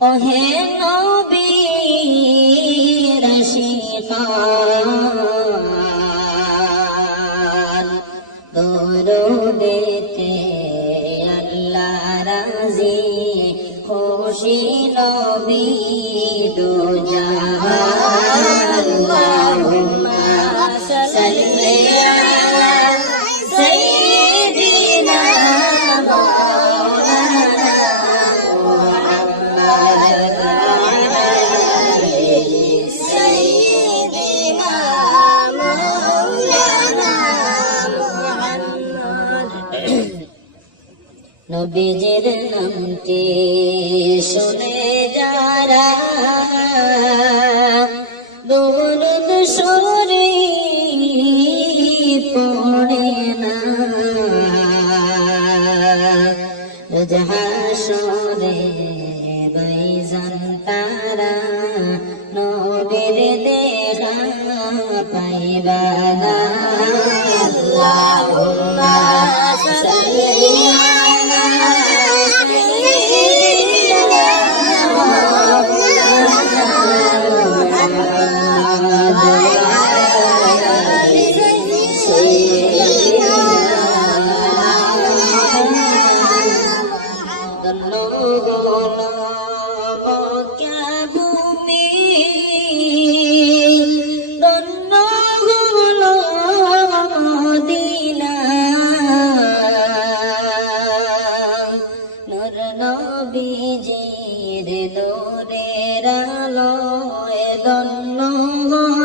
ওহে নবীর শিখান দরুদেতে আল্লাহ রাজি খুশি নবী দু জাহান নবীজির নামটি শুনে যারা দৌলত সরে পড়ে না হাসরে বাইজান তারা নবীর দেখা পাইবা না। আল্লাহুম্মা বীজের দোরের আলোয় হলো